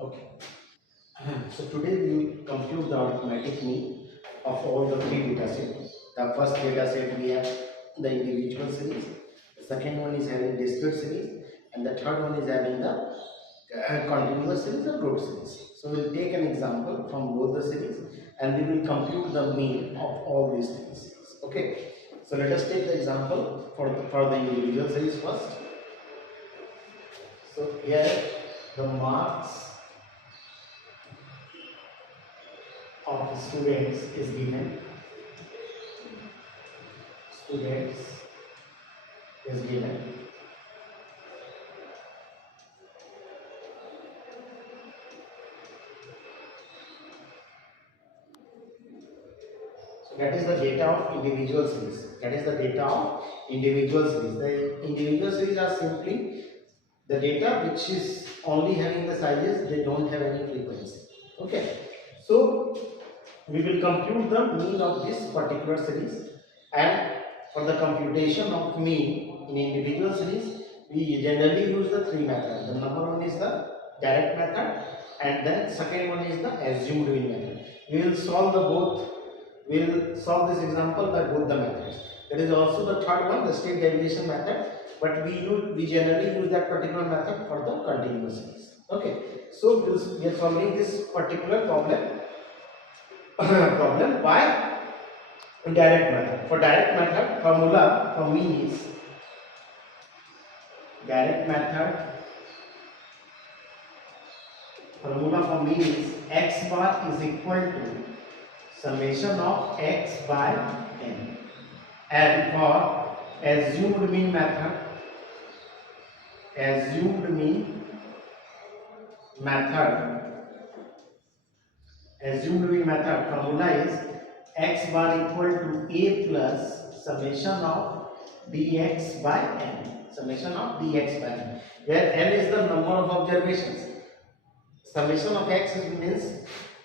Okay. So today we will compute the arithmetic mean of all the three data sets. The first data set we have the individual series. The second one is having discrete series, and the third one is having the continuous series or group series. So we'll take an example from both the series, and we will compute the mean of all these things. Okay. So let us take the example for the individual series first. So here the marks of students is given. Students is given. So that is the data of individual series. That is the data of individual series. The individual series are simply the data which is only having the sizes, they don't have any frequency. Okay. So we will compute the mean of this particular series, and for the computation of mean in individual series we generally use the three methods. The number one is the direct method, and then second one is the assumed mean method. We will solve this example by both the methods. There is also the third one, the state derivation method, but we generally use that particular method for the continuous series. Okay, so we are solving this particular problem by direct method. For direct method, formula for mean is direct method. Formula for mean is x bar is equal to summation of x by n. And for assumed mean method, assumed mean method, assumed mean method formula is x bar equal to a plus summation of dx by n. Summation of dx by n, where n is the number of observations. Summation of x means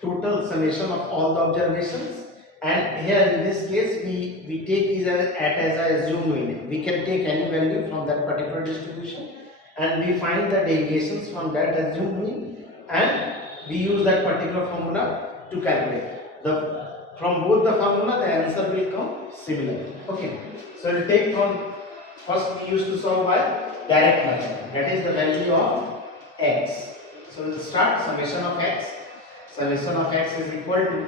total summation of all the observations, and here in this case we take is as a assumed mean. We can take any value from that particular distribution and we find the deviations from that assumed mean, and we use that particular formula to calculate. From both the formula the answer will come similar. Okay, so we'll take from first we used to solve by direct method, that is the value of x. So we'll start summation of x. Summation of x is equal to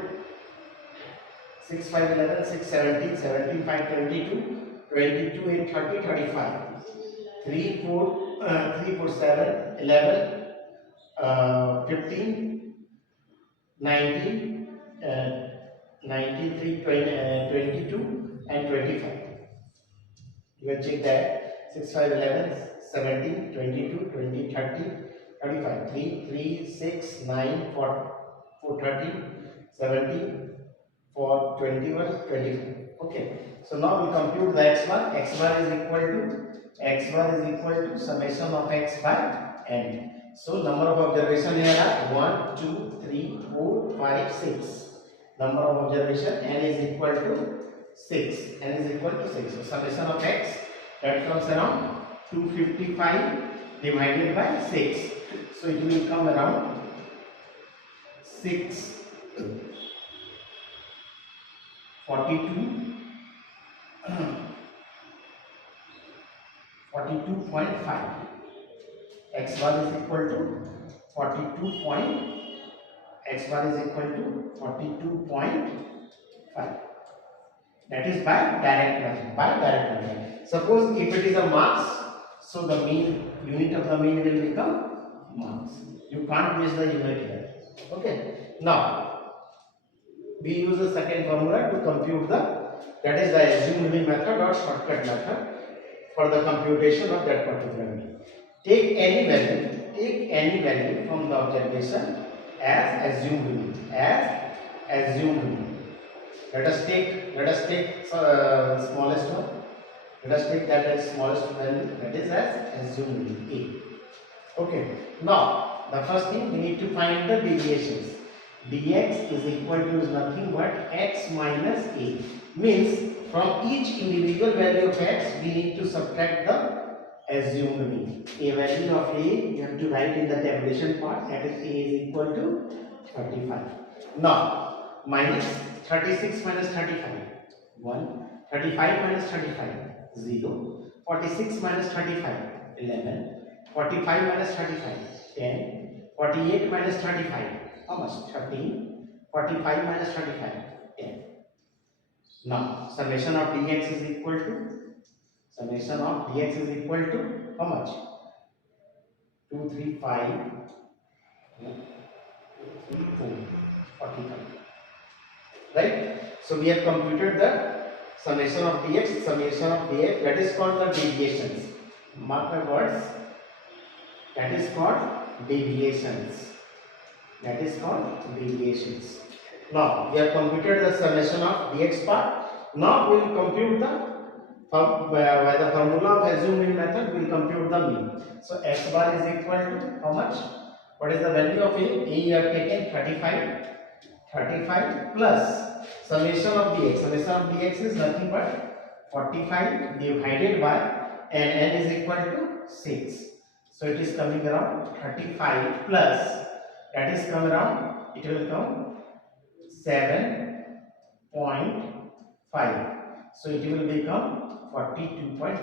6, 5, 11, 6, 17, 17, 5, 22, 22, 8, 30, 35, 3, 4, 7, 11, 15, 19, 19, 3, 22 and 25. You can check that 6, 5, 11, 17, 22, 20, 30, 35, 3, 3, 6, 9, 4, 30, 70, 4, 21, 25. Okay. So now we compute the x bar. X bar is equal to summation of x by n. So number of observation here are 1, 2, 3, 4, 5, 6. Number of observation n is equal to 6. N is equal to 6. So summation of x, that comes around 255 divided by 6. So it will come around 6 42 42.5. X bar is equal to 42. X bar is equal to 42.5. That is by direct method. Suppose if it is a marks, so the mean unit of the mean will become marks. You can't miss the unit here. Okay. Now we use the second formula to compute that is the assumed mean method or shortcut method for the computation of that particular mean. Take any value from the observation as assumed mean. Let us take smallest one. Let us take that as smallest value, that is as assumed mean a. Okay. Now the first thing we need to find the deviations. Dx is equal to nothing but x minus a. Means from each individual value of x we need to subtract the assumed mean. A value of A you have to write in the tabulation part, that is A is equal to 35. Now minus 36 minus 35 1, 35 minus 35 0, 46 minus 35 11, 45 minus 35 10, 48 minus 35 how much 13, 45 minus 35 10. Now summation of dx is equal to, summation of dx is equal to how much 235 2, 45, right? So we have computed the summation of dx, summation of dx, that is called the deviations. Mark my words, that is called deviations. That is called deviations. Now we have computed the summation of dx part. Now we will compute the by the formula of assumed mean method, we will compute the mean. So x bar is equal to how much? What is the value of A? A you have taken 35. 35 plus summation of dx. Summation of dx is nothing but 45 divided by, and n is equal to 6. So it is coming around 35 plus, that is come around, it will come 7.5. So it will become 42 point,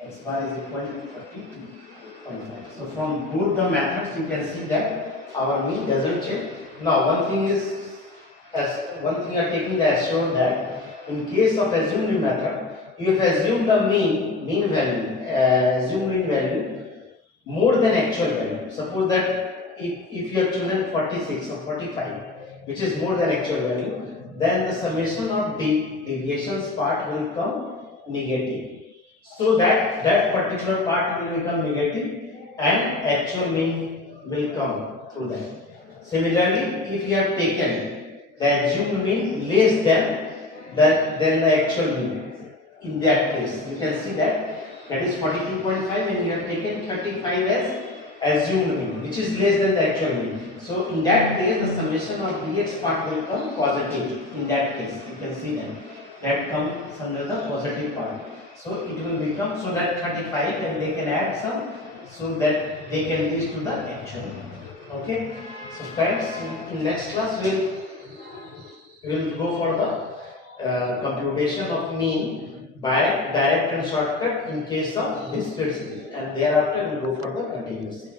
x bar is equal to 42.5. So from both the methods you can see that our mean doesn't change. Now one thing is, as one thing you are taking as shown that in case of assumed mean method, you have assumed the mean value, assumed mean value more than actual value. Suppose that if you have chosen 46 or 45, which is more than actual value, then the summation of deviations part will come negative. So that particular part will become negative and actual mean will come through that. Similarly, if you have taken the assumed mean less than the actual mean, in that case you can see that is 42.5 and you have taken 35 as assumed mean, which is less than the actual mean. So in that case the summation of dx part will come positive. In that case you can see that comes under the positive part. So it will become, so that 35 and they can add some, so that they can reach to the actual mean. Okay. So friends, in next class we will go for the computation of mean by direct and shortcut in case of discrete series, and thereafter we will go for the continuous series.